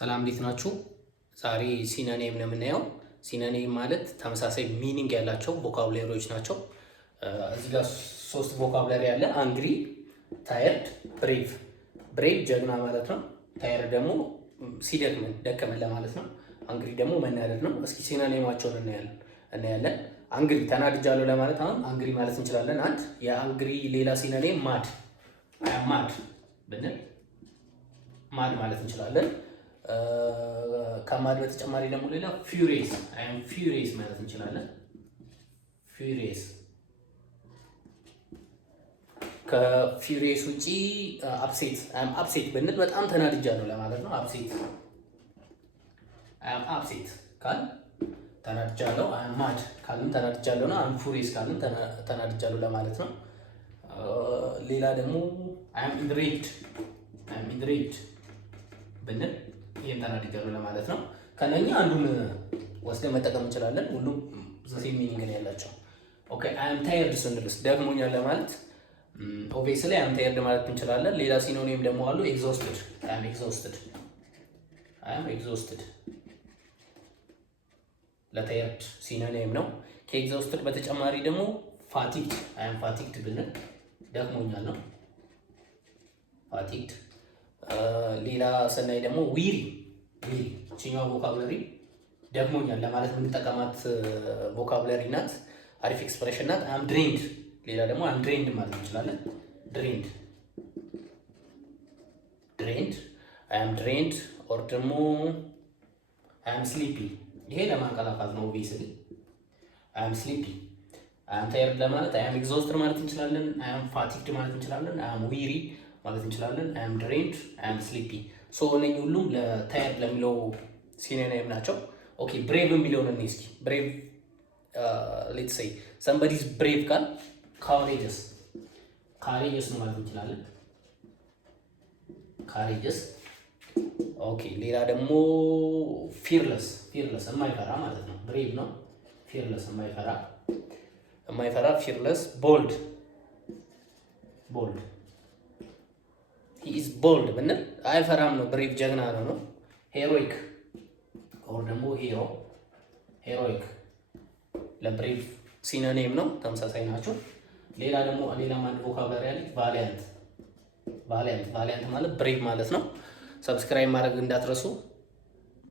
ሰላም እንዴት ናችሁ? ዛሬ ሲኖኒም ነው የምናየው። ሲኖኒም ማለት ተመሳሳይ ሚኒንግ ያላቸው ቮካቡላሪዎች ናቸው። እዚህ ጋር ሶስት ቮካቡላሪ አለ። አንግሪ፣ ታየርድ፣ ብሬቭ። ብሬቭ ጀግና ማለት ነው። ታየርድ ደግሞ ሲደክመን ደከመን ለማለት ነው። አንግሪ ደግሞ መናደድ ነው። እስኪ ሲኖኒማቸውን እናያለን። አንግሪ ተናድጃለሁ ለማለት አሁን አንግሪ ማለት እንችላለን። አንድ የአንግሪ ሌላ ሲኖኒም ማድ ማድ ብንል ማድ ማለት እንችላለን። ከማድ በተጨማሪ ደግሞ ሌላ ፊውሪየስ አም ፊውሪየስ ማለት እንችላለን። ፊውሪየስ ከፊውሪየስ ውጪ አፕሴት አም አፕሴት ብንል በጣም ተናድጃለሁ ለማለት ነው። አፕሴት አም አፕሴት ካል ተናድጃለሁ። አም ማድ ካልን ተናድጃለሁ ነው። አም ፊውሪየስ ካልን ተናድጃለሁ ለማለት ነው። ሌላ ደግሞ አም ኢንሬጅድ ብንል ይሄን ተናድጃለሁ ለማለት ነው። ከነኛ አንዱን ወስደን መጠቀም እንችላለን። ሁሉም ዘሴም ሚኒንግ ነው ያላቸው። ኦኬ አም ታየርድ ስንልስ ደግሞኛል ለማለት ኦብቪየስሊ አም ታየርድ ማለት እንችላለን። ሌላ ሲኖኒም ደግሞ አሉ። ኤግዞስትድ አም ኤግዞስትድ ለታየርድ ሲኖኒም ነው። ከኤግዞስትድ በተጨማሪ ደግሞ ፋቲግድ አም ፋቲግድ ብንል ደክሞኛል ነው። ፋቲግድ ሌላ ሰናይ ደግሞ ዊሪ ቺኛው ቮካብለሪ ደክሞኛል ለማለት የምንጠቀማት ቮካብለሪ ናት። አሪፍ ኤክስፕሬሽን ናት። አም ድሬንድ ሌላ ደግሞ አም ድሬንድ ማለት እንችላለን። ድሬንድ ኦር ደግሞ አም ስሊፒ ይሄ ለማንቀላፋት ነው። ኦብቪየስሊ አም ስሊፒ። አም ታየርድ ለማለት አም ኤግዞስትድ ማለት እንችላለን። አም ፋቲግድ ማለት እንችላለን። አም ዊሪ ማለት እንችላለን። አም ድሬንድ አም ስሊፒ። ሶ እነኚህ ሁሉም ለታየርድ ለሚለው ሲኖኒም ናቸው። ኦኬ ብሬቭ የሚለውን እንይ እስኪ። ብሬቭ ሌትስ ሴይ somebody is brave ካል courageous ነው ማለት እንችላለን። courageous ኦኬ ሌላ ደግሞ fearless የማይፈራ ማለት ነው። ብሬቭ ነው። fearless የማይፈራ fearless bold he is bold ብንል አይፈራም ነው። ብሬቭ ጀግና ነው። ሄሮይክ ኦር ደግሞ ሄሮይክ ለብሬቭ ሲኖኒም ነው። ተመሳሳይ ናቸው። ሌላ ደግሞ አንድ ቮካብላሪ አለ። ቫሊያንት ማለት ብሬቭ ማለት ነው። ሰብስክራይብ ማድረግ እንዳትረሱ።